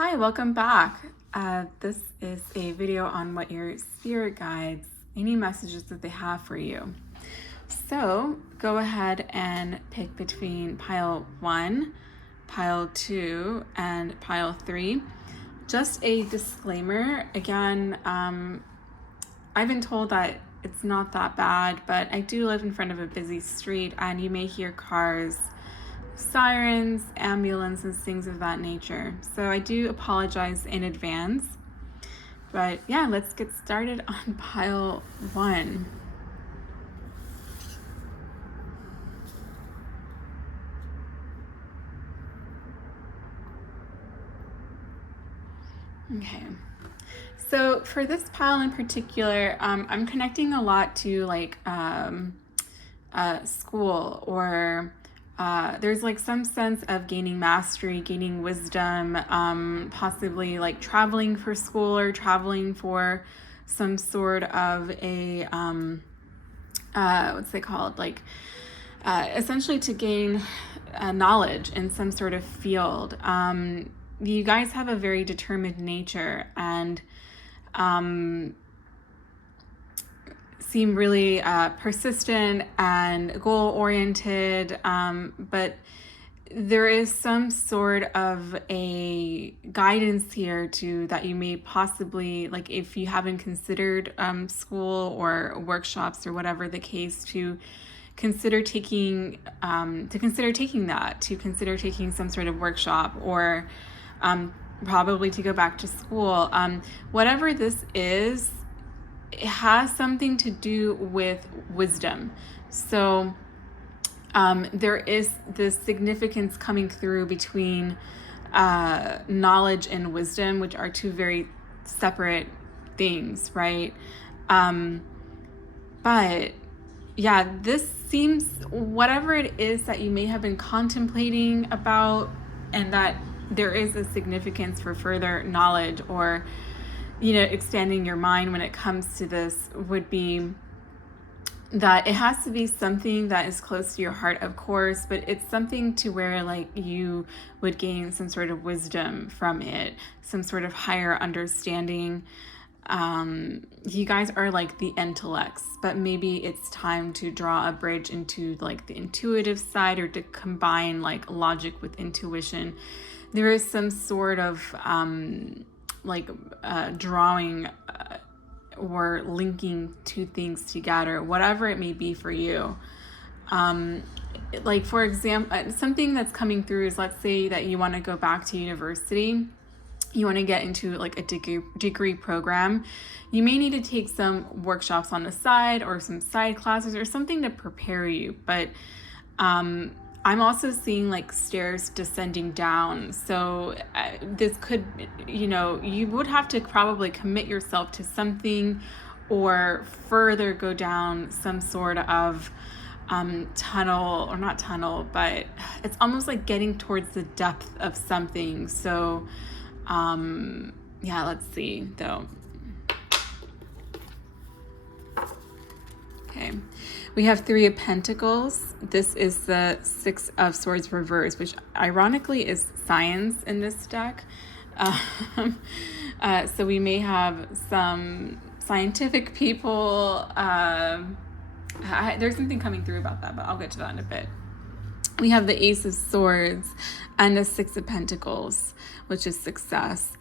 Hi, welcome back. This is a video on what your spirit guides, any messages that they have for you. So go ahead and pick between pile 1, pile 2, and pile 3. Just a disclaimer, again, I've been told that it's not that bad, but I do live in front of a busy street and you may hear cars, sirens, ambulances, things of that nature. So I do apologize in advance. But yeah, let's get started on pile 1. Okay. So for this pile in particular, I'm connecting a lot to like school or there's like some sense of gaining mastery, gaining wisdom, possibly like traveling for school or traveling for some sort of a, what's they called? Like, essentially to gain knowledge in some sort of field. You guys have a very determined nature and seem really persistent and goal-oriented, but there is some sort of a guidance here to that you may possibly, like if you haven't considered school or workshops or whatever the case, to consider taking some sort of workshop or probably to go back to school. Whatever this is, it has something to do with wisdom. So there is this significance coming through between knowledge and wisdom, which are two very separate things, right? But yeah, this seems, whatever it is that you may have been contemplating about, and that there is a significance for further knowledge or, you know, expanding your mind when it comes to this, would be that it has to be something that is close to your heart, of course, but it's something to where like you would gain some sort of wisdom from it, some sort of higher understanding. You guys are like the intellects, but maybe it's time to draw a bridge into like the intuitive side, or to combine like logic with intuition. There is some sort of drawing or linking two things together, whatever it may be for you. Like for example, something that's coming through is, let's say that you want to go back to university. You want to get into like a degree program. You may need to take some workshops on the side or some side classes or something to prepare you. But I'm also seeing like stairs descending down. So this could, you know, you would have to probably commit yourself to something or further go down some sort of tunnel, or not tunnel, but it's almost like getting towards the depth of something. So yeah, let's see though. Okay, we have 3 of Pentacles. This is the 6 of Swords reversed, which ironically is science in this deck. So we may have some scientific people. There's something coming through about that, but I'll get to that in a bit. We have the Ace of Swords and the 6 of Pentacles, which is success.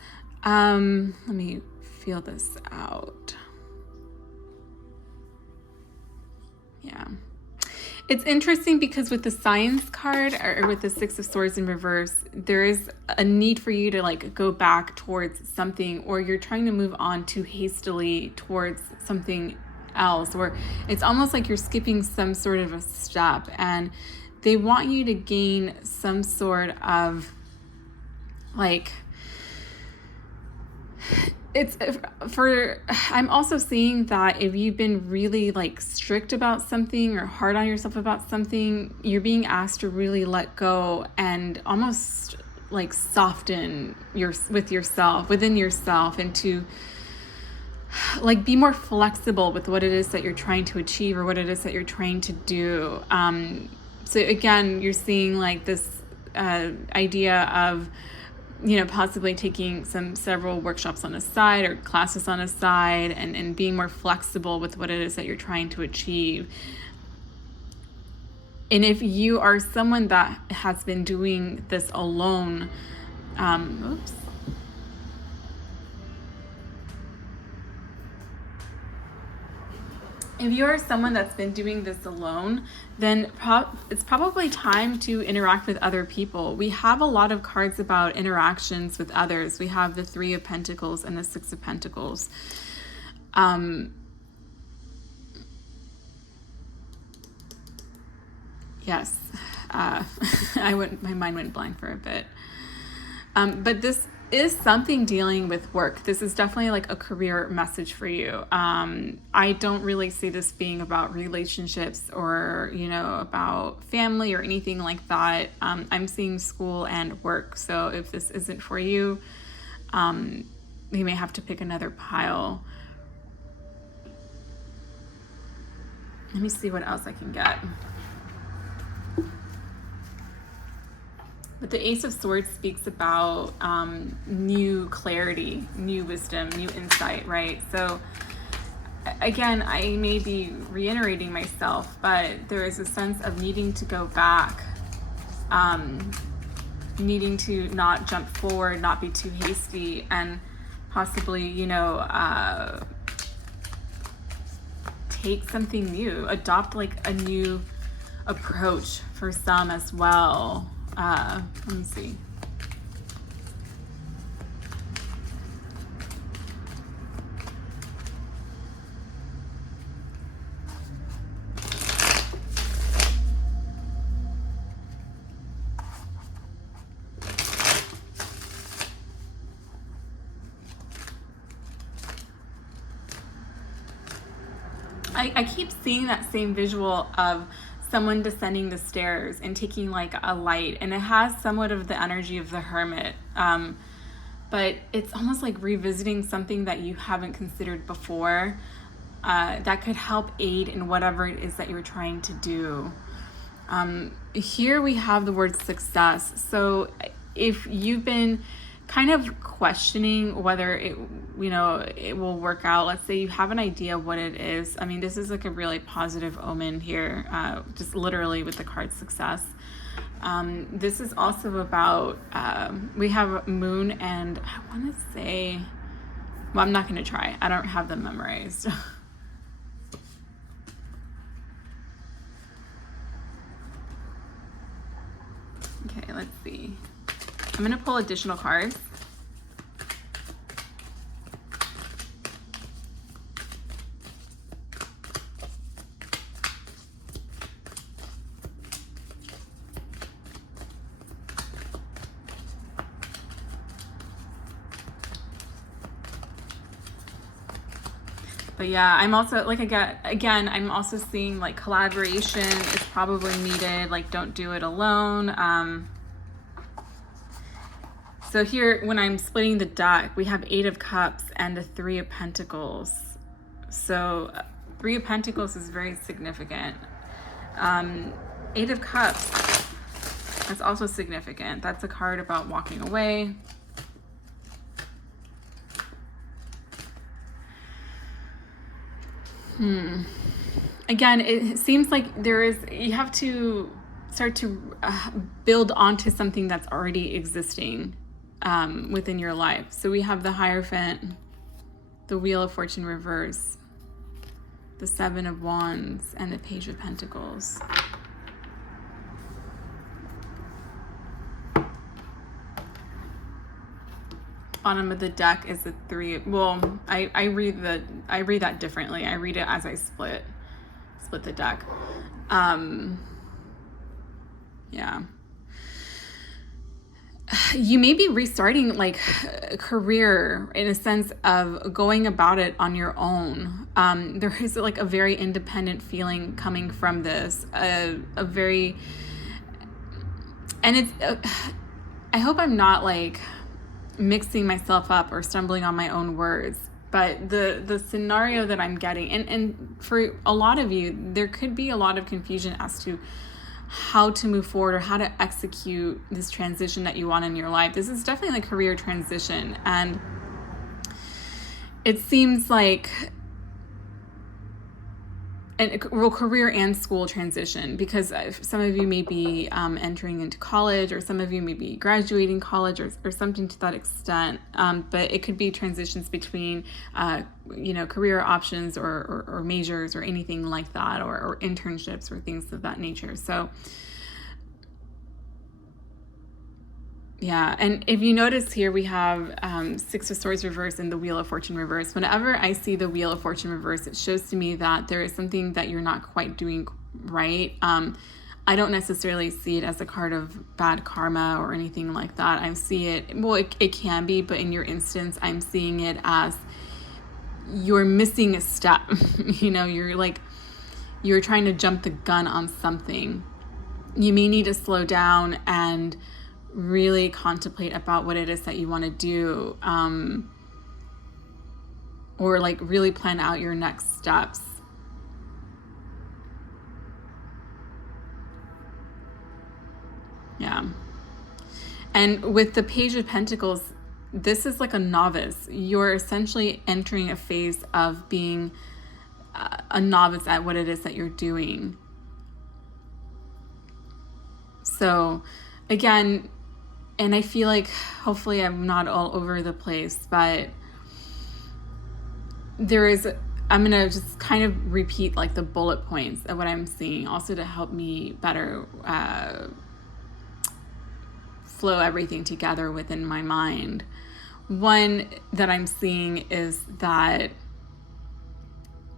Let me feel this out. Yeah. It's interesting because with the Science card, or with the 6 of Swords in reverse, there is a need for you to like go back towards something, or you're trying to move on too hastily towards something else, or it's almost like you're skipping some sort of a step, and they want you to gain some sort of like, I'm also seeing that if you've been really like strict about something or hard on yourself about something, you're being asked to really let go and almost like soften within yourself, and to like be more flexible with what it is that you're trying to achieve or what it is that you're trying to do. So again, you're seeing like this idea of possibly taking several workshops on the side or classes on the side, and being more flexible with what it is that you're trying to achieve. And if you are someone that has been doing this alone, if you're someone that's been doing this alone, then it's probably time to interact with other people. We have a lot of cards about interactions with others. We have the Three of Pentacles and the Six of Pentacles. Yes, my mind went blank for a bit. But this is something dealing with work. This is definitely like a career message for you. I don't really see this being about relationships or, about family or anything like that. I'm seeing school and work. So if this isn't for you, you may have to pick another pile. Let me see what else I can get. But the Ace of Swords speaks about new clarity, new wisdom, new insight, right? So again, I may be reiterating myself, but there is a sense of needing to go back, needing to not jump forward, not be too hasty, and possibly, take something new, adopt like a new approach for some as well. Let me see. I keep seeing that same visual of someone descending the stairs and taking like a light, and it has somewhat of the energy of the hermit, but it's almost like revisiting something that you haven't considered before, that could help aid in whatever it is that you're trying to do. Here we have the word success. So if you've been kind of questioning whether it will work out, let's say you have an idea of what it is. I mean, this is like a really positive omen here, just literally with the card success. This is also about, we have moon, and I want to say, well, I'm not going to try. I don't have them memorized. Okay, let's see. I'm going to pull additional cards. But yeah, I'm also like, again, I'm also seeing like collaboration is probably needed. Like, don't do it alone. So here, when I'm splitting the deck, we have Eight of Cups and the Three of Pentacles. So Three of Pentacles is very significant. Eight of Cups, that's also significant. That's a card about walking away. Again, it seems like you have to start to build onto something that's already existing within your life. So we have the Hierophant, the Wheel of Fortune reverse, the Seven of Wands, and the Page of Pentacles. Bottom of the deck is the Three. Well, I read that differently. I read it as I split the deck. Yeah. You may be restarting like a career in a sense of going about it on your own. There is like a very independent feeling coming from this, and it's, I hope I'm not like mixing myself up or stumbling on my own words, but the scenario that I'm getting, and for a lot of you, there could be a lot of confusion as to how to move forward or how to execute this transition that you want in your life. This is definitely a career transition, and it seems like a real career and school transition, because some of you may be entering into college, or some of you may be graduating college, or something to that extent. But it could be transitions between, career options or majors or anything like that, or internships or things of that nature. So yeah, and if you notice here, we have Six of Swords reverse and the Wheel of Fortune reverse. Whenever I see the Wheel of Fortune reverse, it shows to me that there is something that you're not quite doing right. I don't necessarily see it as a card of bad karma or anything like that. I see it, well, it can be, but in your instance, I'm seeing it as you're missing a step. You're trying to jump the gun on something. You may need to slow down and really contemplate about what it is that you want to do, or really plan out your next steps. Yeah. And with the Page of Pentacles, this is like a novice. You're essentially entering a phase of being a novice at what it is that you're doing. So again, and I feel like hopefully I'm not all over the place, but I'm going to just kind of repeat the bullet points of what I'm seeing, also to help me better flow everything together within my mind. One that I'm seeing is that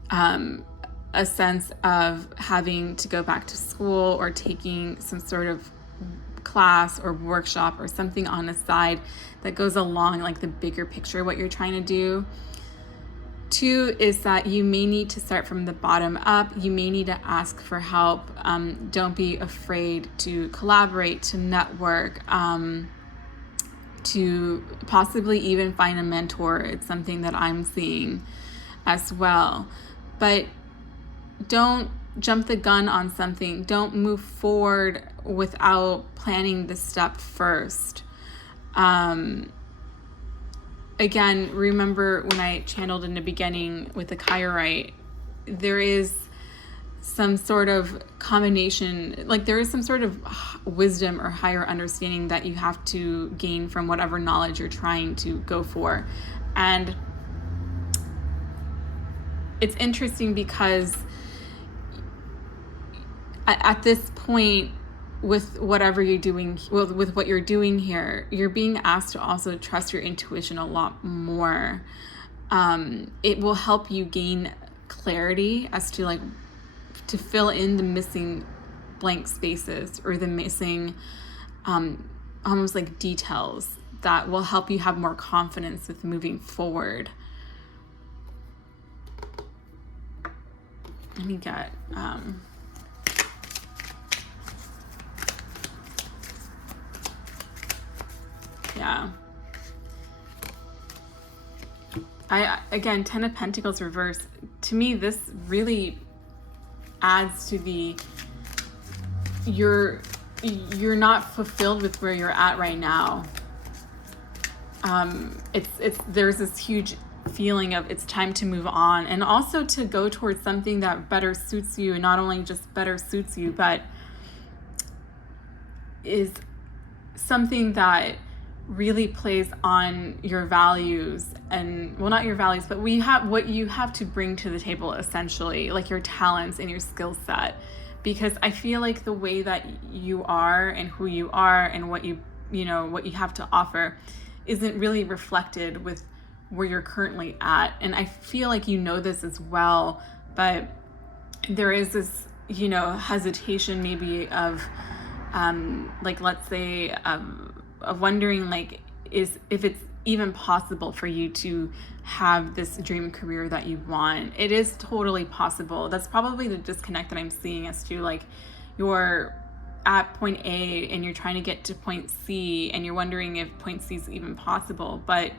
a sense of having to go back to school or taking some sort of class or workshop or something on the side that goes along the bigger picture, what you're trying to do. Two is that you may need to start from the bottom up. You may need to ask for help. Don't be afraid to collaborate, to network, to possibly even find a mentor. It's something that I'm seeing as well. But don't jump the gun on something. Don't move forward without planning the step first. Again, remember when I channeled in the beginning with the Kyrite, there is some sort of combination, there is some sort of wisdom or higher understanding that you have to gain from whatever knowledge you're trying to go for. And it's interesting because at this point, with whatever you're doing, with what you're doing here, you're being asked to also trust your intuition a lot more. It will help you gain clarity as to to fill in the missing blank spaces, or the missing almost details that will help you have more confidence with moving forward. Let me get yeah. Again, Ten of Pentacles reverse. To me, this really adds to you're not fulfilled with where you're at right now. There's this huge feeling of it's time to move on, and also to go towards something that better suits you, and not only just better suits you, but is something that really plays on your values, and not your values, but what you have to bring to the table, essentially, your talents and your skill set. Because I feel like the way that you are and who you are and what you have to offer isn't really reflected with where you're currently at. And I feel like this as well, but there is this hesitation maybe of let's say of wondering if it's even possible for you to have this dream career that you want. It is totally possible. That's probably the disconnect that I'm seeing as to you're at point A and you're trying to get to point C, and you're wondering if point C is even possible. But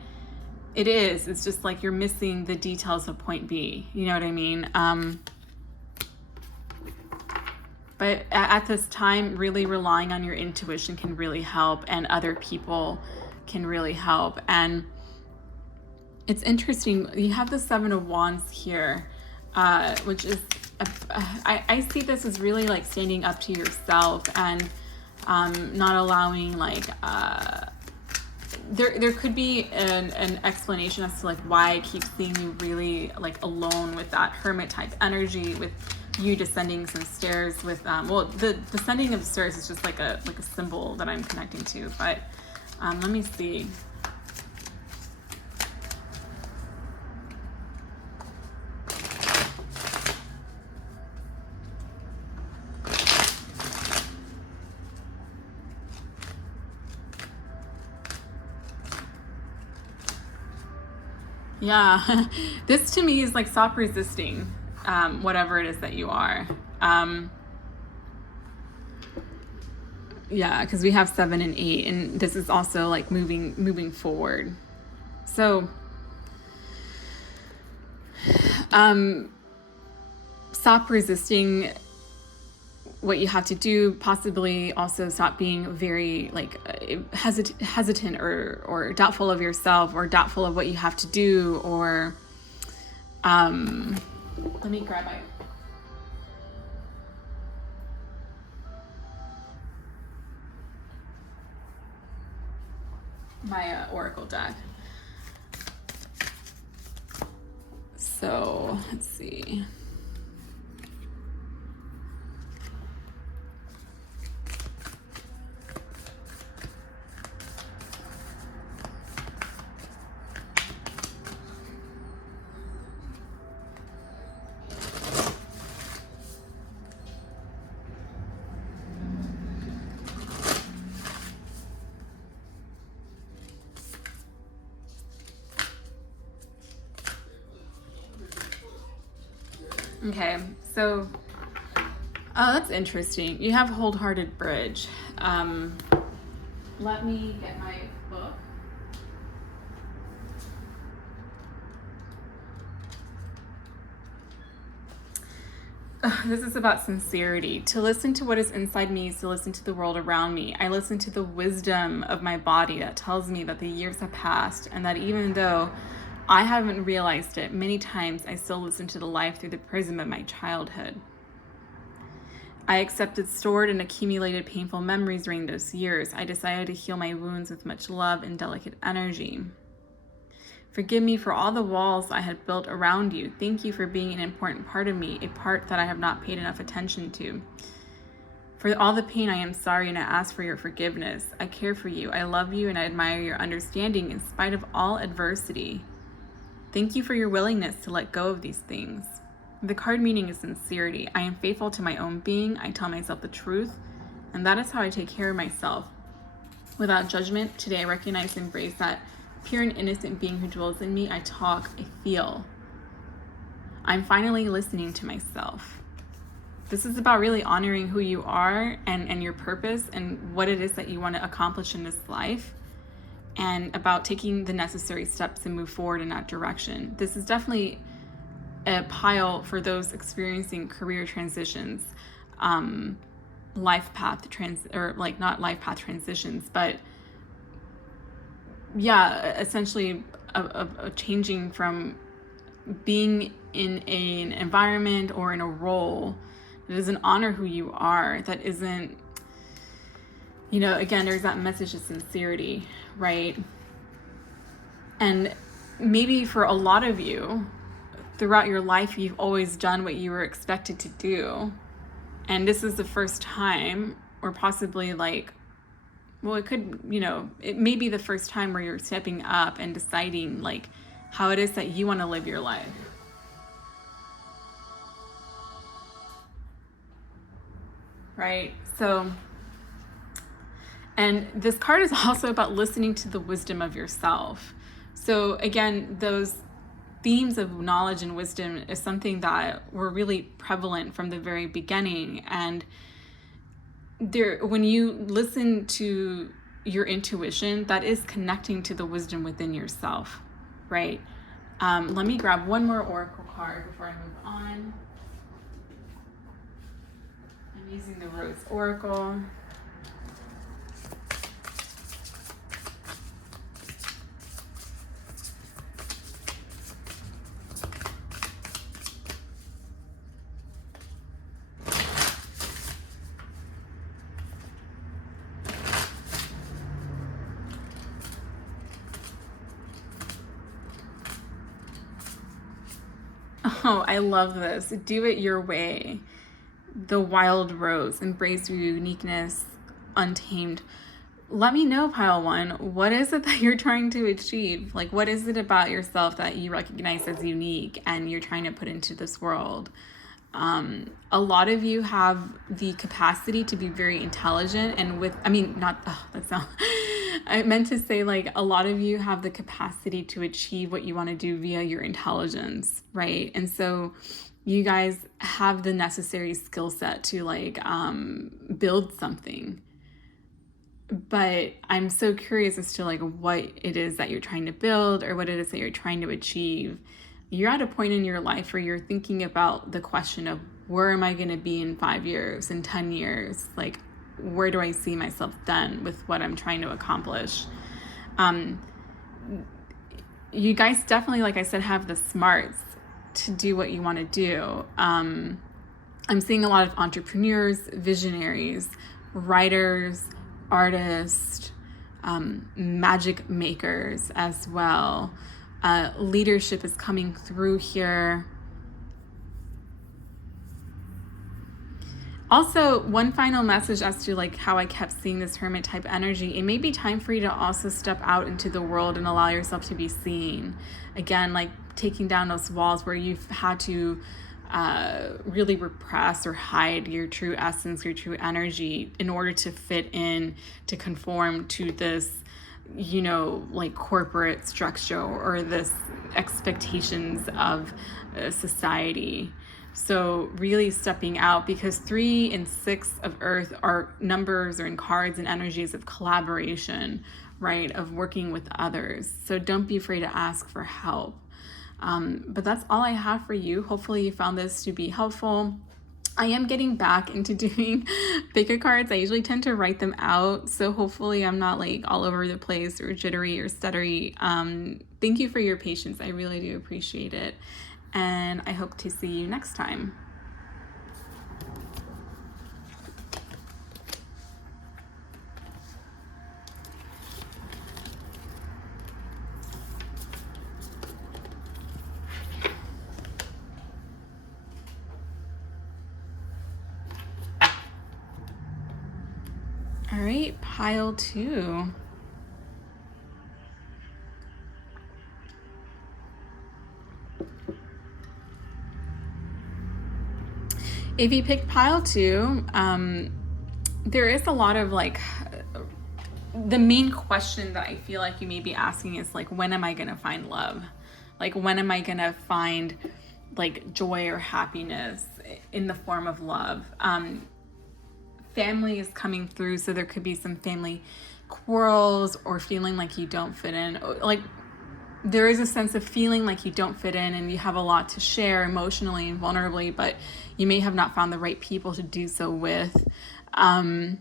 it is. It's just you're missing the details of point B. You know what I mean? But at this time, really relying on your intuition can really help, and other people can really help. And it's interesting, you have the Seven of Wands here, which is, I see this as really like standing up to yourself and not allowing like, there could be an explanation as to like why I keep seeing you really like alone with that hermit type energy, with you descending some stairs with well, the descending of stairs is just like a symbol that I'm connecting to. But let me see. Yeah, this to me is like stop resisting whatever it is that you are. Yeah, because we have 7 and 8, and this is also like moving forward. So stop resisting what you have to do. Possibly also stop being very like hesitant or doubtful of yourself, or doubtful of what you have to do, or let me grab my oracle deck. So let's see. Okay, so that's interesting. You have wholehearted bridge. Let me get my book. This is about sincerity. To listen to what is inside me is to listen to the world around me. I listen to the wisdom of my body that tells me that the years have passed, and that even though I haven't realized it many times, I still listen to the life through the prism of my childhood. I accepted stored and accumulated painful memories during those years. I decided to heal my wounds with much love and delicate energy. Forgive me for all the walls I had built around you. Thank you for being an important part of me, a part that I have not paid enough attention to. For all the pain, I am sorry, and I ask for your forgiveness. I care for you. I love you, and I admire your understanding in spite of all adversity. Thank you for your willingness to let go of these things. The card meaning is sincerity. I am faithful to my own being. I tell myself the truth, and that is how I take care of myself. Without judgment, today I recognize and embrace that pure and innocent being who dwells in me. I talk, I feel. I'm finally listening to myself. This is about really honoring who you are and your purpose and what it is that you want to accomplish in this life, and about taking the necessary steps to move forward in that direction. This is definitely a pile for those experiencing career transitions, life path not life path transitions, but yeah, essentially a changing from being in an environment or in a role that doesn't honor who you are, that isn't, again, there's that message of sincerity, right? And maybe for a lot of you, throughout your life, you've always done what you were expected to do. And this is the first time, or possibly it may be the first time where you're stepping up and deciding how it is that you want to live your life. Right? So, and this card is also about listening to the wisdom of yourself. So again, those themes of knowledge and wisdom is something that were really prevalent from the very beginning. And when you listen to your intuition, that is connecting to the wisdom within yourself, right? Let me grab one more oracle card before I move on. I Using the Rose Oracle. Oh, I love this. Do it your way. The wild rose, embrace your uniqueness, untamed. Let me know, pile one, what is it that you're trying to achieve? Like, what is it about yourself that you recognize as unique and you're trying to put into this world? A lot of you have the capacity to be very intelligent and I meant to say, like, a lot of you have the capacity to achieve what you want to do via your intelligence, right? And so you guys have the necessary skill set to build something. But I'm so curious as to what it is that you're trying to build or what it is that you're trying to achieve. You're at a point in your life where you're thinking about the question of where am I going to be in 5 years, in 10 years? Like, where do I see myself then with what I'm trying to accomplish? You guys definitely, like I said, have the smarts to do what you want to do. I'm seeing a lot of entrepreneurs, visionaries, writers, artists, magic makers as well. Leadership is coming through here. Also, one final message as to how I kept seeing this hermit type energy. It may be time for you to also step out into the world and allow yourself to be seen. Again, taking down those walls where you've had to really repress or hide your true essence, your true energy in order to fit in, to conform to this, corporate structure or this expectations of society. So really stepping out, because 3 and 6 of Earth are numbers or in cards and energies of collaboration, right? Of working with others. So don't be afraid to ask for help. But that's all I have for you. Hopefully you found this to be helpful. I am getting back into doing pick a cards. I usually tend to write them out. So hopefully I'm not all over the place or jittery or stuttery. Thank you for your patience. I really do appreciate it. And I hope to see you next time. All right, pile 2. If you picked pile 2, there is a lot of the main question that I feel like you may be asking is when am I going to find love? When am I going to find joy or happiness in the form of love? Family is coming through, so there could be some family quarrels or feeling like you don't fit in. There is a sense of feeling like you don't fit in and you have a lot to share emotionally and vulnerably, but you may have not found the right people to do so with. You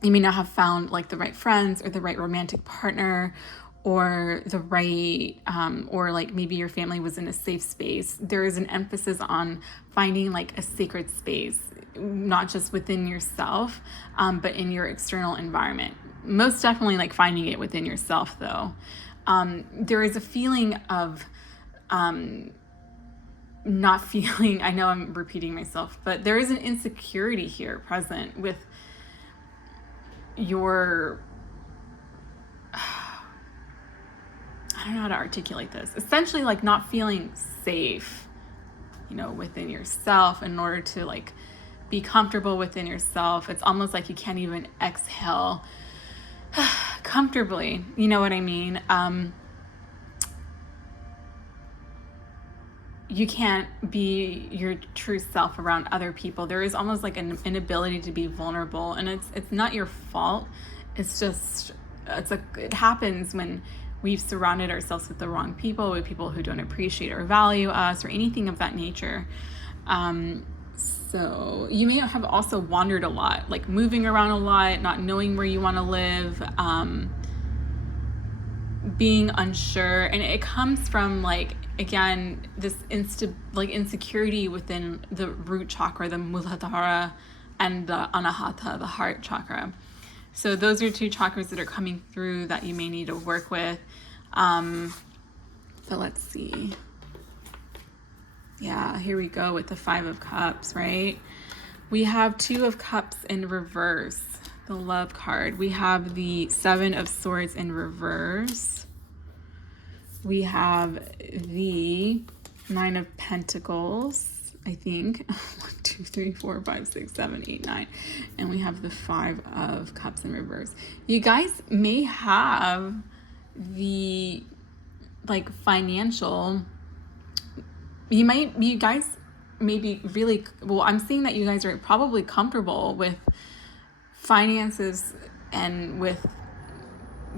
may not have found the right friends or the right romantic partner or the right, or maybe your family was in a safe space. There is an emphasis on finding a sacred space, not just within yourself, but in your external environment. Most definitely finding it within yourself though. There is a feeling of not feeling, I know I'm repeating myself, but there is an insecurity here present with your, I don't know how to articulate this, essentially not feeling safe, within yourself. In order to be comfortable within yourself, it's almost like you can't even exhale comfortably, you know what I mean? You can't be your true self around other people. There is almost an inability to be vulnerable, and it's not your fault. It's just it happens when we've surrounded ourselves with the wrong people, with people who don't appreciate or value us or anything of that nature. So you may have also wandered a lot, like moving around a lot, not knowing where you want to live, being unsure. And it comes from, like, again, this insecurity within the root chakra, the Muladhara, and the Anahata, the heart chakra. So those are two chakras that are coming through that you may need to work with. So let's see. Yeah, here we go with the 5 of Cups, right? We have 2 of Cups in reverse, the love card. We have the 7 of Swords in reverse. We have the 9 of Pentacles, I think. 1, 2, 3, 4, 5, 6, 7, 8, 9. And we have the 5 of Cups in reverse. You guys may have the, like, financial... You guys may be really, well, I'm seeing that you guys are probably comfortable with finances and with,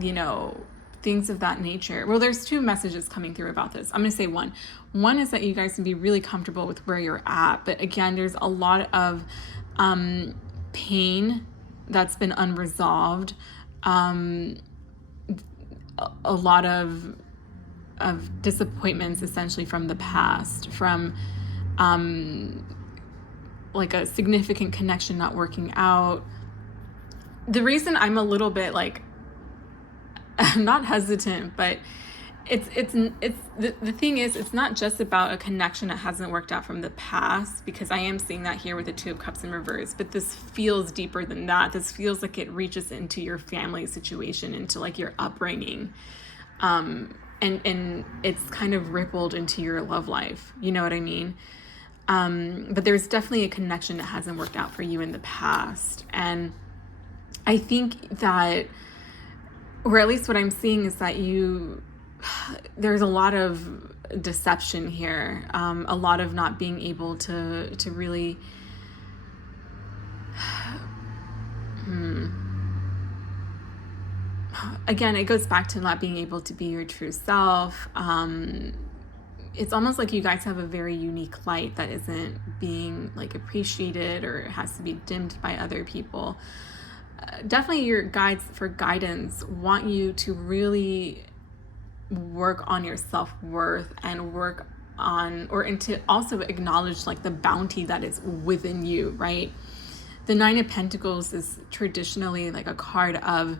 you know, things of that nature. Well, there's 2 messages coming through about this. I'm going to say one. One is that you guys can be really comfortable with where you're at. But again, there's a lot of pain that's been unresolved. A lot of disappointments essentially from the past, from like a significant connection not working out. The reason I'm a little bit like not hesitant, but it's the thing is, it's not just about a connection that hasn't worked out from the past, because I am seeing that here with the 2 of Cups in reverse, but this feels deeper than that. This feels like it reaches into your family situation, into like your upbringing. And it's kind of rippled into your love life. You know what I mean? But there's definitely a connection that hasn't worked out for you in the past. And I think that, or at least what I'm seeing is that there's a lot of deception here. A lot of not being able to really, again, it goes back to not being able to be your true self. It's almost like you guys have a very unique light that isn't being like appreciated, or has to be dimmed by other people. Definitely your guides for guidance want you to really work on your self-worth and work on, and to also acknowledge like the bounty that is within you, right? The 9 of Pentacles is traditionally like a card of,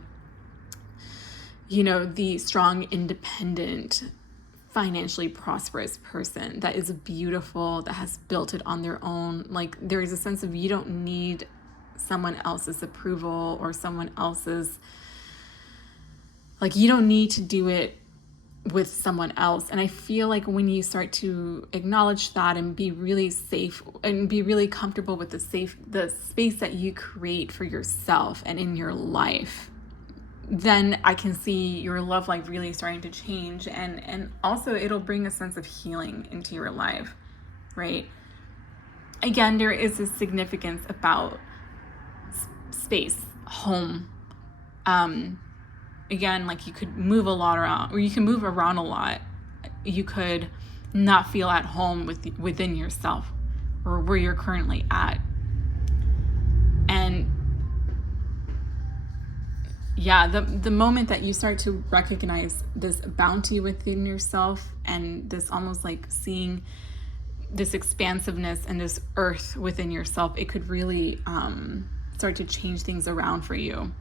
you know, the strong, independent, financially prosperous person that is beautiful, that has built it on their own. Like, there is a sense of, you don't need someone else's approval or someone else's, like, you don't need to do it with someone else. And I feel like when you start to acknowledge that and be really safe and be really comfortable with the space that you create for yourself and in your life, then I can see your love life really starting to change, and also it'll bring a sense of healing into your life, right? Again, there is a significance about space, home. Again, like, you could move a lot around, or you can move around a lot. You could not feel at home within yourself or where you're currently at. And yeah, the moment that you start to recognize this bounty within yourself, and this almost like seeing this expansiveness and this earth within yourself, it could really start to change things around for you.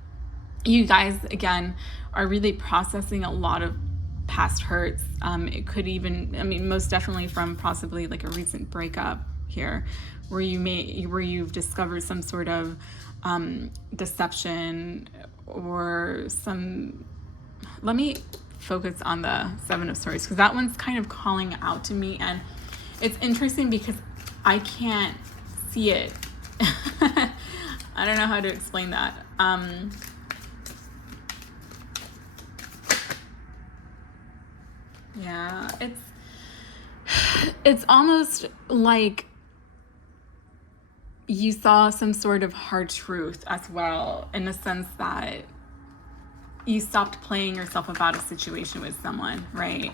You guys, again, are really processing a lot of past hurts. It could even, I mean, most definitely from possibly like a recent breakup here, where you've discovered some sort of deception or some. Let me focus on the 7 of Swords, because that one's kind of calling out to me, and it's interesting because I can't see it. I don't know how to explain that. Yeah, it's almost like you saw some sort of hard truth as well, in the sense that you stopped playing yourself about a situation with someone, right?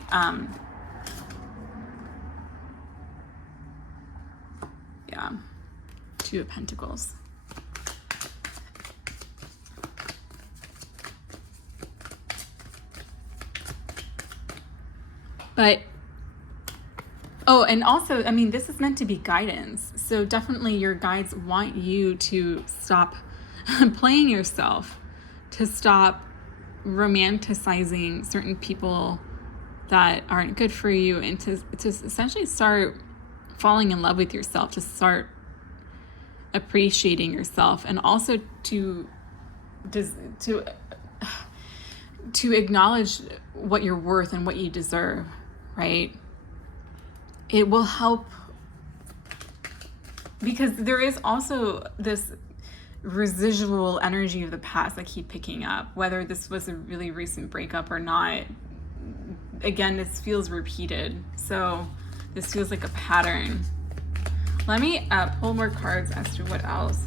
Yeah. Two of Pentacles. But, oh, and also, I mean, this is meant to be guidance. So definitely your guides want you to stop playing yourself, to stop romanticizing certain people that aren't good for you, and to essentially start falling in love with yourself, to start appreciating yourself, and also to acknowledge what you're worth and what you deserve, right? It will help, because there is also this residual energy of the past I keep picking up, whether this was a really recent breakup or not. Again, this feels repeated, so this feels like a pattern. Let me pull more cards as to what else.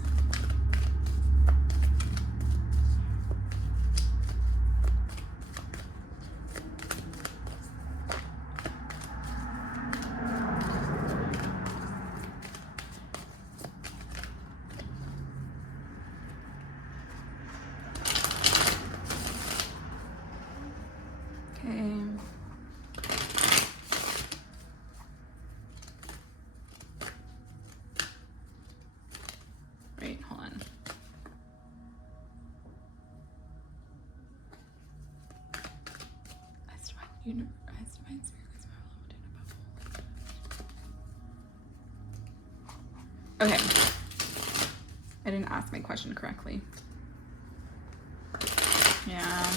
Wait, hold on. Okay. I didn't ask my question correctly. Yeah.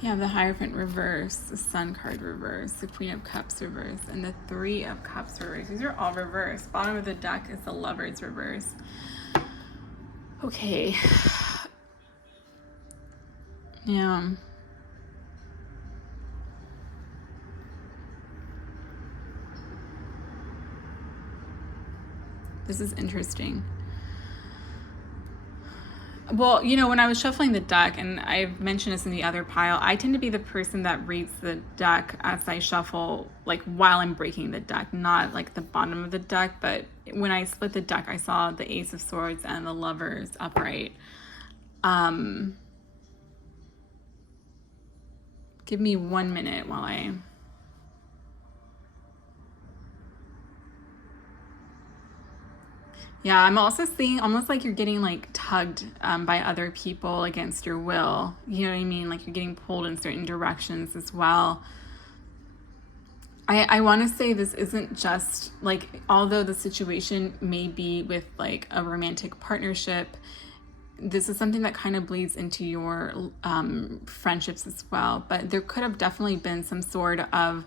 Yeah, the Hierophant reverse, the Sun card reverse, the Queen of Cups reverse, and the Three of Cups reverse. These are all reversed. Bottom of the deck is the Lovers reverse. Okay. Yeah. This is interesting. Well, you know, when I was shuffling the deck, and I've mentioned this in the other pile, I tend to be the person that reads the deck as I shuffle, like while I'm breaking the deck, not like the bottom of the deck. But when I split the deck, I saw the Ace of Swords and the Lovers upright. Give me 1 minute while I... Yeah, I'm also seeing almost like you're getting like tugged by other people against your will. You know what I mean? Like you're getting pulled in certain directions as well. I want to say this isn't just like, although the situation may be with like a romantic partnership, this is something that kind of bleeds into your friendships as well. But there could have definitely been some sort of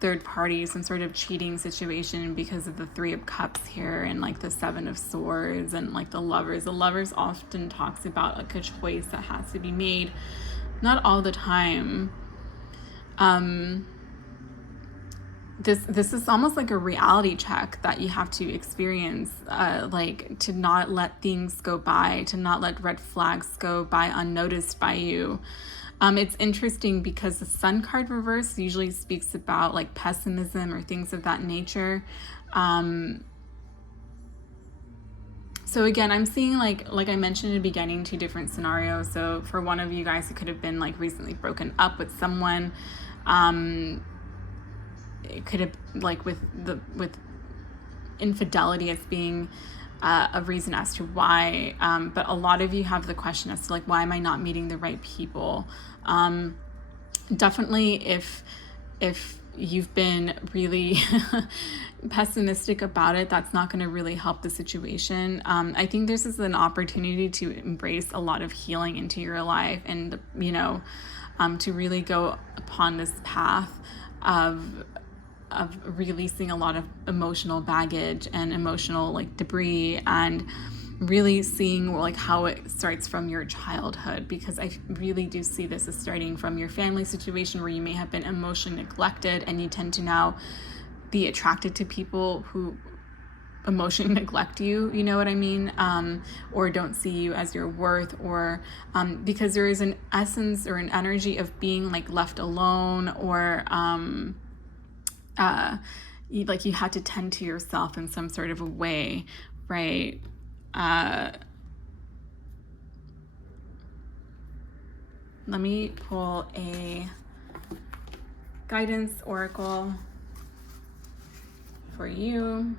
third party, some sort of cheating situation because of the Three of Cups here, and like the Seven of Swords, and like the Lovers. The Lovers often talks about like a choice that has to be made, not all the time. This is almost like a reality check that you have to experience, like to not let things go by, to not let red flags go by unnoticed by you. It's interesting because the Sun card reverse usually speaks about like pessimism or things of that nature. So again, I'm seeing like I mentioned in the beginning, 2 different scenarios. So for one of you guys, it could have been like recently broken up with someone. It could have like with infidelity as being a reason as to why, but a lot of you have the question as to like, why am I not meeting the right people? Definitely if you've been really pessimistic about it, that's not going to really help the situation. I think this is an opportunity to embrace a lot of healing into your life, and you know, to really go upon this path of releasing a lot of emotional baggage and emotional like debris, and really seeing like how it starts from your childhood, because I really do see this as starting from your family situation where you may have been emotionally neglected, and you tend to now be attracted to people who emotionally neglect you, you know what I mean? Or don't see you as your worth, or because there is an essence or an energy of being like left alone, or like you had to tend to yourself in some sort of a way, right? Let me pull a guidance oracle for you.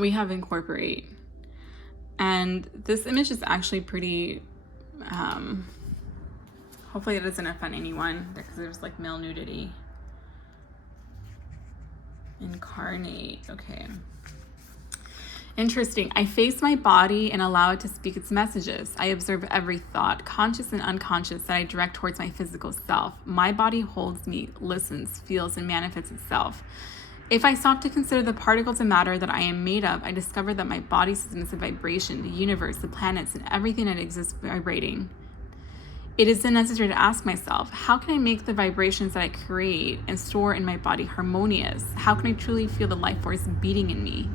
We have incorporate, and this image is actually pretty hopefully it doesn't offend anyone, because there's like male nudity. Incarnate. Okay, interesting. I face my body and allow it to speak its messages. I observe every thought, conscious and unconscious, that I direct towards my physical self. My body holds me, listens, feels, and manifests itself. If I stop to consider the particles of matter that I am made of, I discover that my body system is a vibration, the universe, the planets, and everything that exists vibrating. It is then necessary to ask myself, how can I make the vibrations that I create and store in my body harmonious? How can I truly feel the life force beating in me?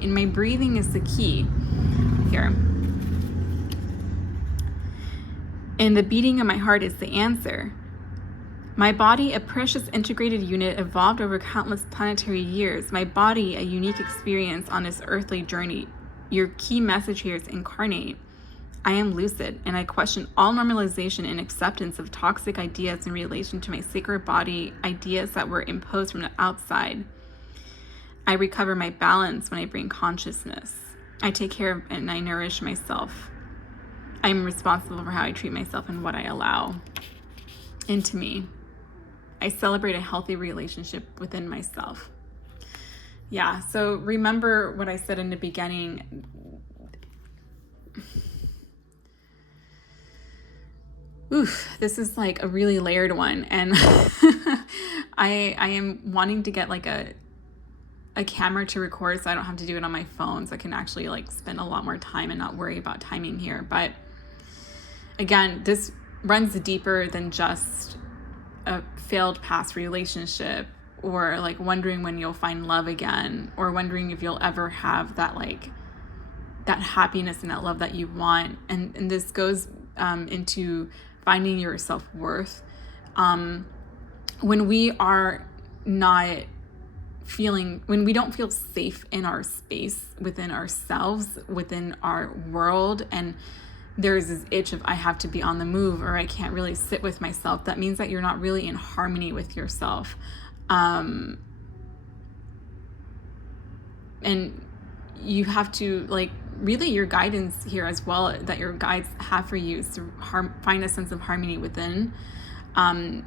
And my breathing is the key here. And the beating of my heart is the answer. My body, a precious integrated unit, evolved over countless planetary years. My body, a unique experience on this earthly journey. Your key message here is incarnate. I am lucid, and I question all normalization and acceptance of toxic ideas in relation to my sacred body, ideas that were imposed from the outside. I recover my balance when I bring consciousness. I take care of and I nourish myself. I am responsible for how I treat myself and what I allow into me. I celebrate a healthy relationship within myself. Yeah, so remember what I said in the beginning. Oof, this is like a really layered one, and I am wanting to get like a camera to record so I don't have to do it on my phone, so I can actually like spend a lot more time and not worry about timing here. But again, this runs deeper than just a failed past relationship, or like wondering when you'll find love again, or wondering if you'll ever have that like that happiness and that love that you want. And this goes into finding your self-worth. When we are not feeling, when we don't feel safe in our space, within ourselves, within our world, and there's this itch of I have to be on the move, or I can't really sit with myself, that means that you're not really in harmony with yourself. And you have to like, really your guidance here as well, that your guides have for you, is to find a sense of harmony within, and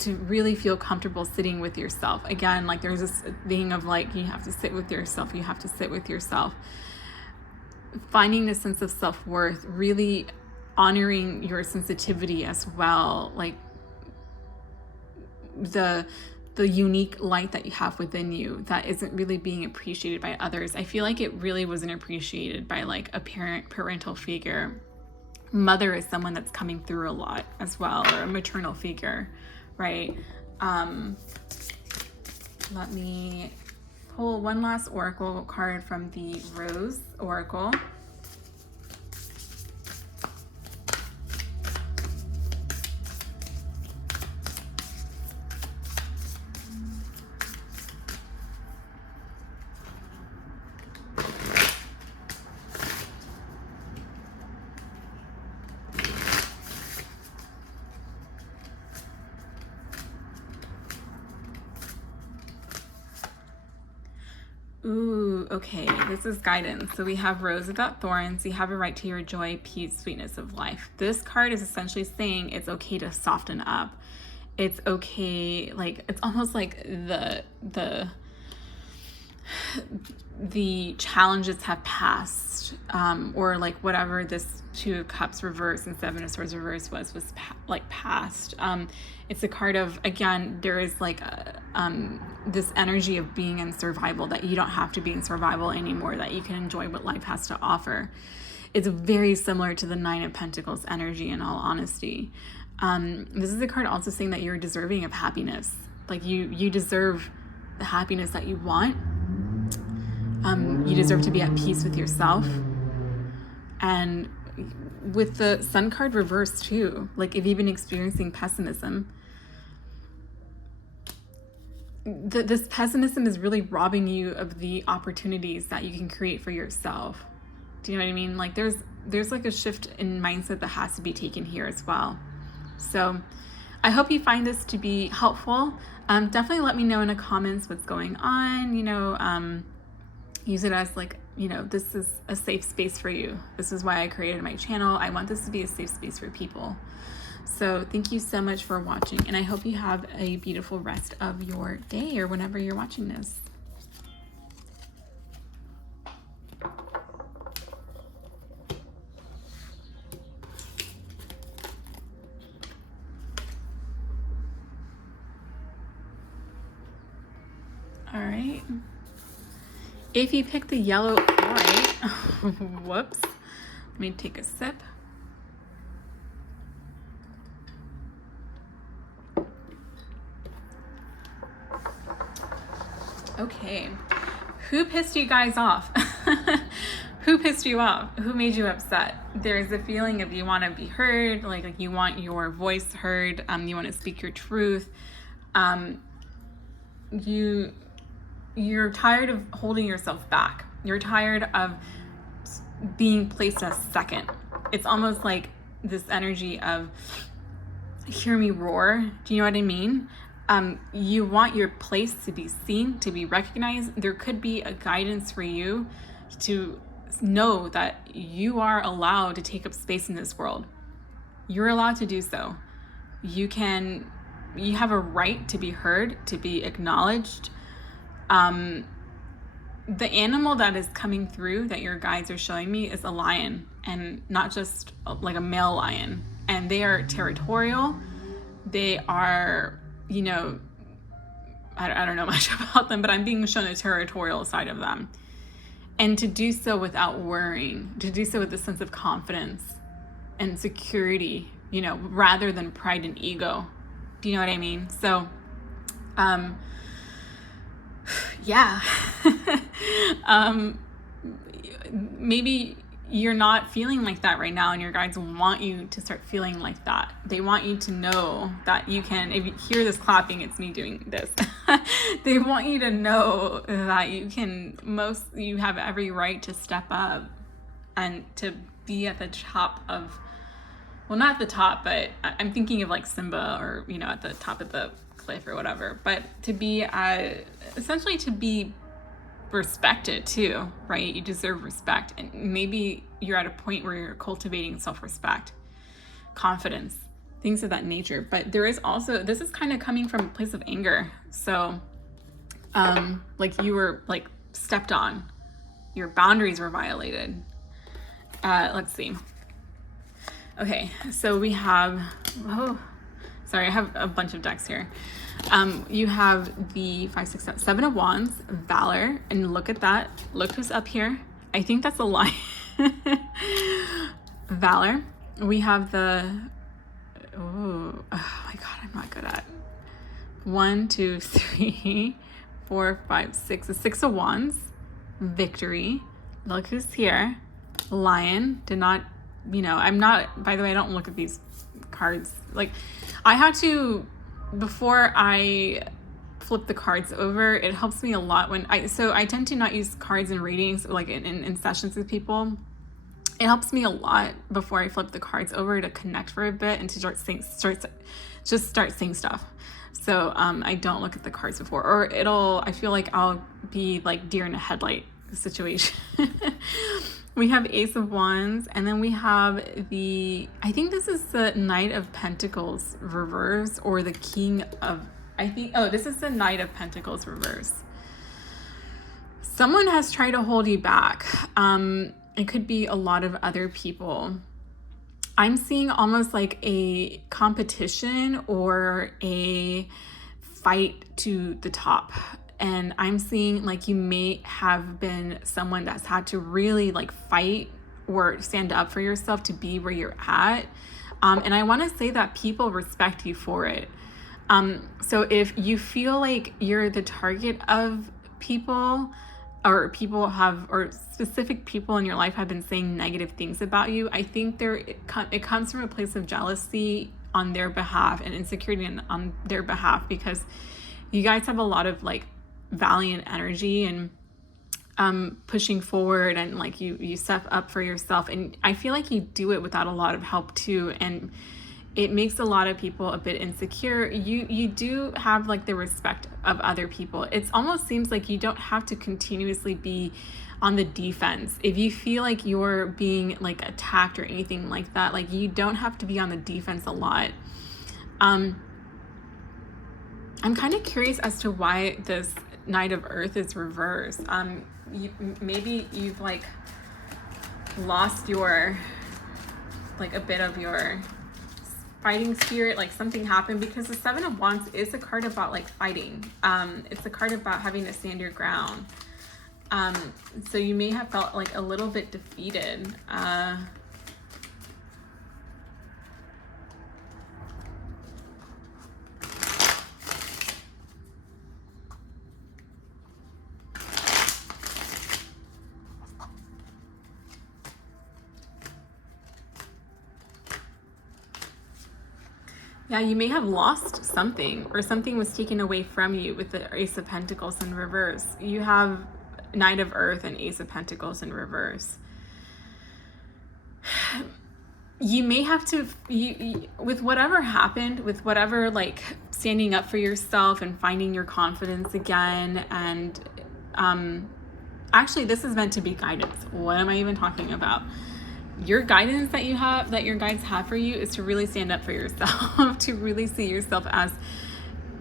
to really feel comfortable sitting with yourself. Again, like there's this thing of like, you have to sit with yourself, you have to sit with yourself. Finding a sense of self-worth, really honoring your sensitivity as well, like the unique light that you have within you that isn't really being appreciated by others. I feel like it really wasn't appreciated by like a parental figure. Mother is someone that's coming through a lot as well, or a maternal figure, right? Let me pull one last oracle card from the Rose Oracle. Ooh, okay, this is guidance. So we have Rose without thorns. You have a right to your joy, peace, sweetness of life. This card is essentially saying it's okay to soften up. it's okay. Like, it's almost like the challenges have passed, or like whatever this Two of Cups reverse and Seven of Swords reverse was past. It's a card of, again, there is like this energy of being in survival, that you don't have to be in survival anymore, that you can enjoy what life has to offer. It's very similar to the Nine of Pentacles energy, in all honesty. This is a card also saying that you're deserving of happiness. Like you deserve the happiness that you want. You deserve to be at peace with yourself. And with the Sun card reversed too, like if you've been experiencing pessimism, this pessimism is really robbing you of the opportunities that you can create for yourself. Do you know what I mean? Like there's like a shift in mindset that has to be taken here as well. So I hope you find this to be helpful. Definitely let me know in the comments what's going on. Use it as like, this is a safe space for you. This is why I created my channel. I want this to be a safe space for people. So thank you so much for watching, and I hope you have a beautiful rest of your day or whenever you're watching this. All right. If you pick the yellow light, whoops, let me take a sip. Okay, who pissed you guys off? Who pissed you off? Who made you upset? There's a feeling of you want to be heard, like you want your voice heard, you want to speak your truth. You're tired of holding yourself back. You're tired of being placed as second. It's almost like this energy of hear me roar. Do you know what I mean? You want your place to be seen, to be recognized. There could be a guidance for you to know that you are allowed to take up space in this world. You're allowed to do so. You have a right to be heard, to be acknowledged. The animal that is coming through that your guides are showing me is a lion, and not just like a male lion. And they are territorial. They are, I don't know much about them, but I'm being shown a territorial side of them. And to do so without worrying, to do so with a sense of confidence and security, rather than pride and ego. Do you know what I mean? So, yeah. Maybe you're not feeling like that right now, and your guides want you to start feeling like that. They want you to know that you can, if you hear this clapping, it's me doing this. They want you to know that you have every right to step up and to be at the top of, well, not the top, but I'm thinking of like Simba, or, at the top of the cliff or whatever, but to be essentially to be respected too, right? You deserve respect, and maybe you're at a point where you're cultivating self-respect, confidence, things of that nature. But there is also, this is kind of coming from a place of anger. So like you were like stepped on, your boundaries were violated. Let's see. Okay, so we have, sorry, I have a bunch of decks here. You have the 5, 6, 7 of Wands, Valor, and look at that. Look who's up here. I think that's a lion. Valor. We have the, oh my God, I'm not good at 1, 2, 3, 4, 5, 6. The 6 of Wands, Victory. Look who's here. Lion. Did not, I'm not, by the way, I don't look at these cards. Like, I had to, before I flip the cards over, it helps me a lot when I tend to not use cards in readings, like in sessions with people. It helps me a lot before I flip the cards over to connect for a bit and to start saying stuff. So I don't look at the cards before, or I feel like I'll be like deer in a headlight situation. We have Ace of Wands, and then we have I think this is the Knight of Pentacles reverse, or the King of, this is the Knight of Pentacles reverse. Someone has tried to hold you back. It could be a lot of other people. I'm seeing almost like a competition or a fight to the top. And I'm seeing like you may have been someone that's had to really like fight or stand up for yourself to be where you're at. And I want to say that people respect you for it. So if you feel like you're the target of people, or specific people in your life have been saying negative things about you, I think it comes from a place of jealousy on their behalf and insecurity on their behalf, because you guys have a lot of like valiant energy and pushing forward, and like you step up for yourself, and I feel like you do it without a lot of help too, and it makes a lot of people a bit insecure. You do have like the respect of other people. It almost seems like you don't have to continuously be on the defense. If you feel like you're being like attacked or anything like that, like you don't have to be on the defense a lot. I'm kind of curious as to why this Knight of Earth is reversed. Maybe you've like lost your, like a bit of your fighting spirit, like something happened, because the Seven of Wands is a card about like fighting. It's a card about having to stand your ground. So you may have felt like a little bit defeated. Yeah, you may have lost something, or something was taken away from you with the Ace of Pentacles in reverse. You have Knight of Earth and Ace of Pentacles in reverse. You may have to, with whatever happened, with whatever like standing up for yourself and finding your confidence again, and actually this is meant to be guidance. What am I even talking about? Your guidance that you have, that your guides have for you, is to really stand up for yourself, to really see yourself as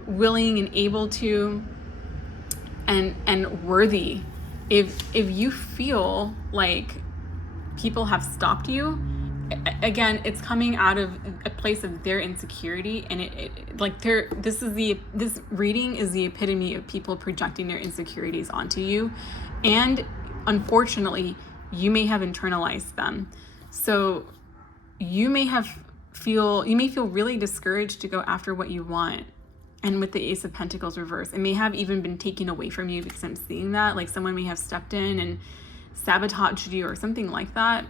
willing and able to, and worthy. If you feel like people have stopped you, again, it's coming out of a place of their insecurity, and this reading is the epitome of people projecting their insecurities onto you, and unfortunately, you may have internalized them. So you may feel really discouraged to go after what you want. And with the Ace of Pentacles reverse, it may have even been taken away from you, because I'm seeing that like someone may have stepped in and sabotaged you or something like that.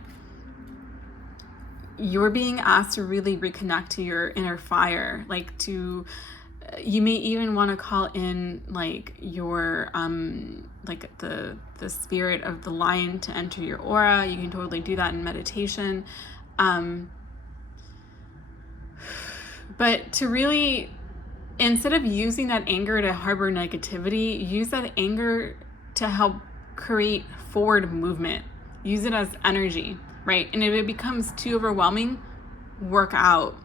You're being asked to really reconnect to your inner fire, like you may even want to call in like your like the spirit of the lion to enter your aura. You can totally do that in meditation. But to really, instead of using that anger to harbor negativity, use that anger to help create forward movement. Use it as energy, right? And if it becomes too overwhelming, work out,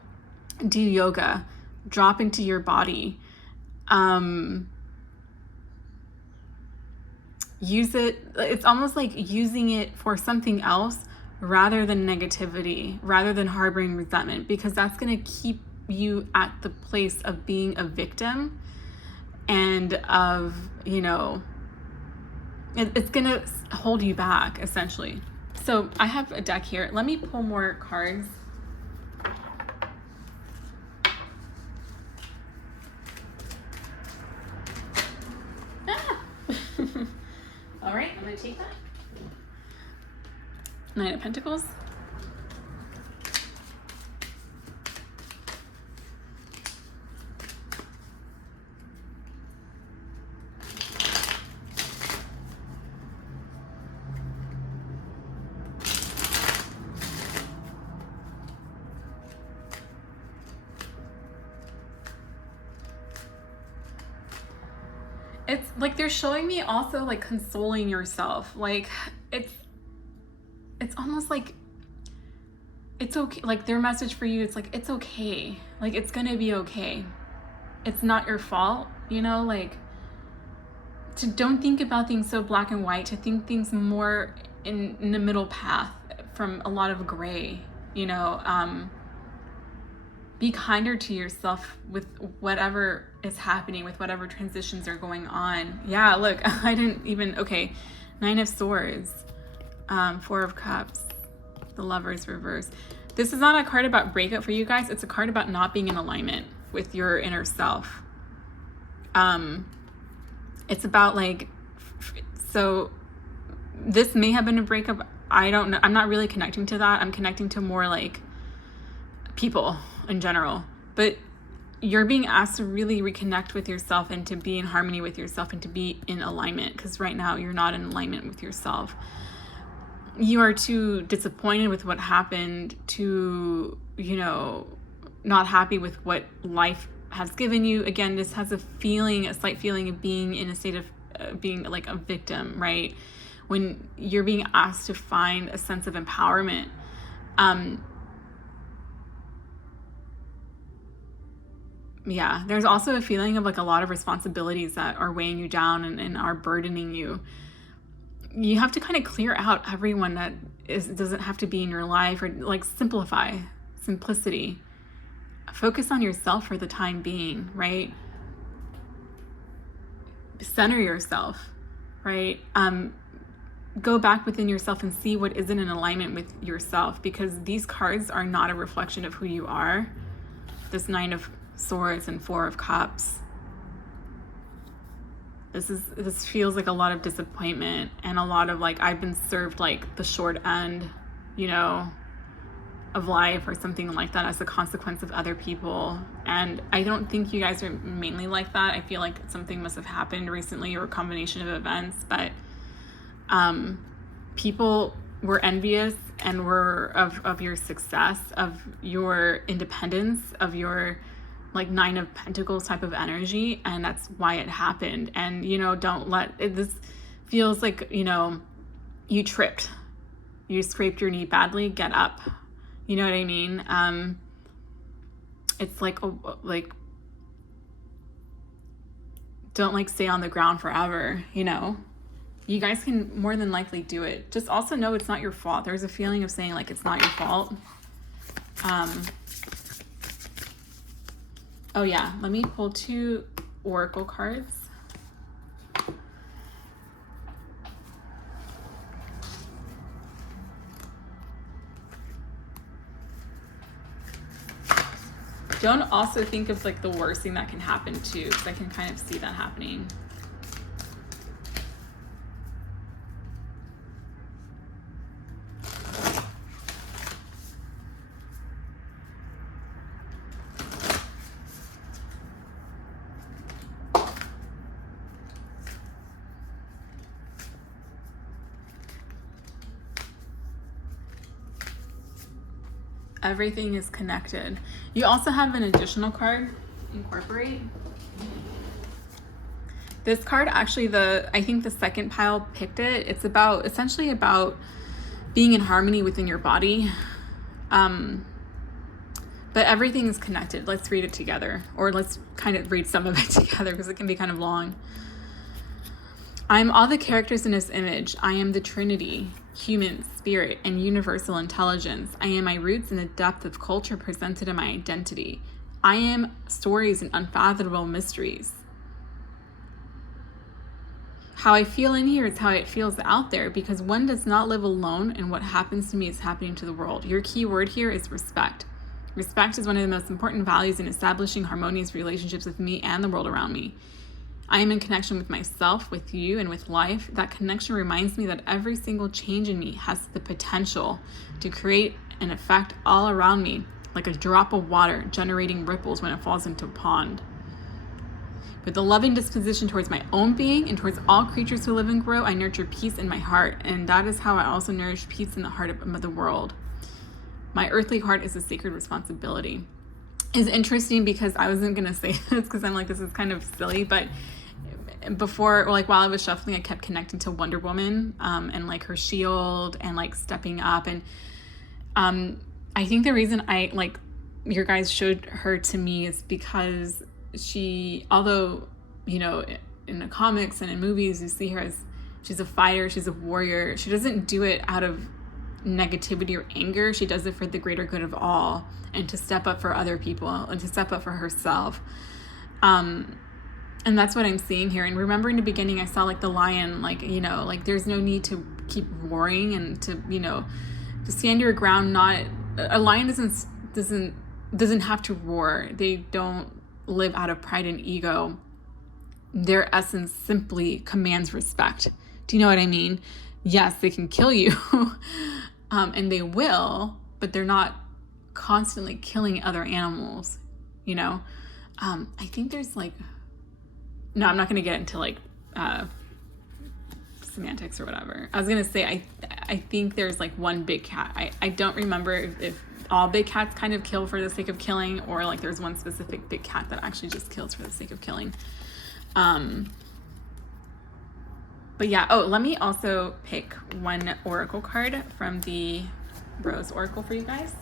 do yoga, drop into your body. Use it. It's almost like using it for something else rather than negativity, rather than harboring resentment, because that's going to keep you at the place of being a victim, and of, it's going to hold you back essentially. So I have a deck here. Let me pull more cards. All right, I'm going to take that. Knight of Pentacles. It's like they're showing me also like consoling yourself. Like it's it's almost like it's okay. Like their message for you, it's like, it's okay. Like it's going to be okay. It's not your fault, like to don't think about things so black and white, to think things more in the middle path from a lot of gray, be kinder to yourself with whatever is happening, with whatever transitions are going on. Yeah, look, okay, 9 of Swords, 4 of Cups, the Lovers reverse. This is not a card about breakup for you guys. It's a card about not being in alignment with your inner self. It's about so this may have been a breakup. I don't know. I'm not really connecting to that. I'm connecting to more like people in general, but you're being asked to really reconnect with yourself and to be in harmony with yourself and to be in alignment, because right now you're not in alignment with yourself. You are too disappointed with what happened, to not happy with what life has given you. Again, this has a slight feeling of being in a state of being like a victim, right? When you're being asked to find a sense of empowerment. Yeah, there's also a feeling of like a lot of responsibilities that are weighing you down and are burdening you. You have to kind of clear out everyone that doesn't have to be in your life, or like simplicity. Focus on yourself for the time being, right? Center yourself, right? Go back within yourself and see what isn't in alignment with yourself, because these cards are not a reflection of who you are. This 9 of Swords and 4 of Cups. This feels like a lot of disappointment and a lot of like, I've been served like the short end, of life or something like that as a consequence of other people. And I don't think you guys are mainly like that. I feel like something must have happened recently, or a combination of events, but people were envious and were of your success, of your independence, of your like 9 of Pentacles type of energy, and that's why it happened. And don't let it, this feels like you tripped, you scraped your knee badly, get up. You know what I mean? It's like don't like stay on the ground forever, You guys can more than likely do it. Just also know it's not your fault. There's a feeling of saying like it's not your fault. Oh yeah, let me pull 2 oracle cards. Don't also think of like the worst thing that can happen too, because I can kind of see that happening. Everything is connected. You also have an additional card, Incorporate. This card, actually, I think the second pile picked it. It's essentially about being in harmony within your body. But everything is connected. Let's read it together, or let's kind of read some of it together, because it can be kind of long. I am all the characters in this image. I am the Trinity, human, spirit, and universal intelligence. I am my roots in the depth of culture presented in my identity. I am stories and unfathomable mysteries. How I feel in here is how it feels out there, because one does not live alone, and what happens to me is happening to the world. Your key word here is respect. Respect is one of the most important values in establishing harmonious relationships with me and the world around me. I am in connection with myself, with you, and with life. That connection reminds me that every single change in me has the potential to create an effect all around me, like a drop of water generating ripples when it falls into a pond. With a loving disposition towards my own being and towards all creatures who live and grow, I nurture peace in my heart, and that is how I also nourish peace in the heart of the world. My earthly heart is a sacred responsibility. It's interesting because I wasn't going to say this because I'm like, this is kind of silly, but before, like while I was shuffling, I kept connecting to Wonder Woman, and like her shield and like stepping up. And I think the reason your guys showed her to me is because she, although, you know, in the comics and in movies, you see her as she's a fighter, she's a warrior. She doesn't do it out of negativity or anger. She does it for the greater good of all, and to step up for other people and to step up for herself. And that's what I'm seeing here. And remember in the beginning, I saw like the lion, like, you know, like there's no need to keep roaring and to, you know, to stand your ground. Not a lion doesn't have to roar. They don't live out of pride and ego. Their essence simply commands respect. Do you know what I mean? Yes, they can kill you, and they will, but they're not constantly killing other animals, you know? I think there's like, no, I'm not going to get into like semantics or whatever. I was going to say, I think there's like one big cat. I don't remember if all big cats kind of kill for the sake of killing, or like there's one specific big cat that actually just kills for the sake of killing. But yeah, let me also pick one oracle card from the Rose Oracle for you guys.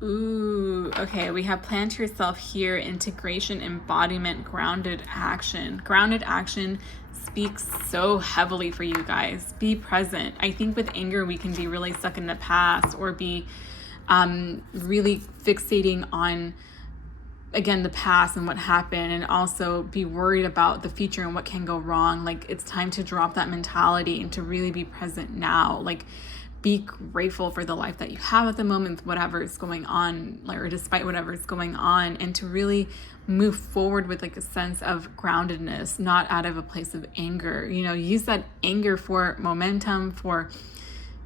Ooh, okay, we have plant yourself here, integration, embodiment, grounded action. Grounded action speaks so heavily for you guys. Be present. I think with anger, we can be really stuck in the past, or be really fixating on, again, the past and what happened, and also be worried about the future and what can go wrong. Like, it's time to drop that mentality and to really be present now. Like, be grateful for the life that you have at the moment, whatever is going on, like, or despite whatever is going on, and to really move forward with like a sense of groundedness, not out of a place of anger. You know, use that anger for momentum, for,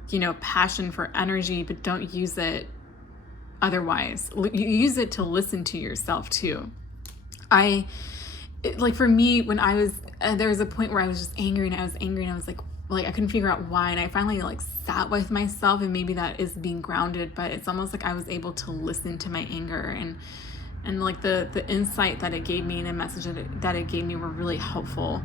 you know, passion, for energy, but don't use it otherwise. You use it to listen to yourself too. Like for me, when I was, there was a point where I was just angry, and I was like I couldn't figure out why. And I finally like sat with myself, and maybe that is being grounded, but it's almost like I was able to listen to my anger, and like the insight that it gave me and the message that it gave me were really helpful.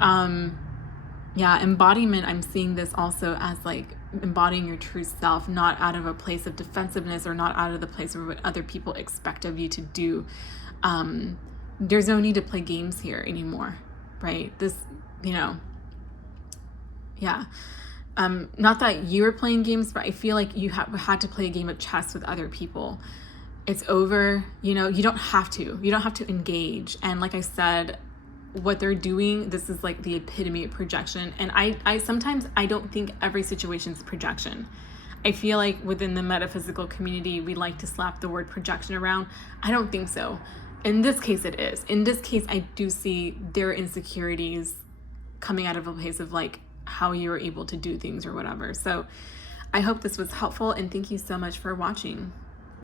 Yeah, embodiment, I'm seeing this also as like embodying your true self, not out of a place of defensiveness, or not out of the place of what other people expect of you to do. There's no need to play games here anymore, right? This, you know, yeah. Not that you were playing games, but I feel like you had to play a game of chess with other people. It's over. You know, you don't have to engage. And like I said, what they're doing, this is like the epitome of projection. And I sometimes, I don't think every situation is projection. I feel like within the metaphysical community, we like to slap the word projection around. I don't think so. In this case, it is. In this case, I do see their insecurities coming out of a place of like how you were able to do things or whatever. So I hope this was helpful, and thank you so much for watching.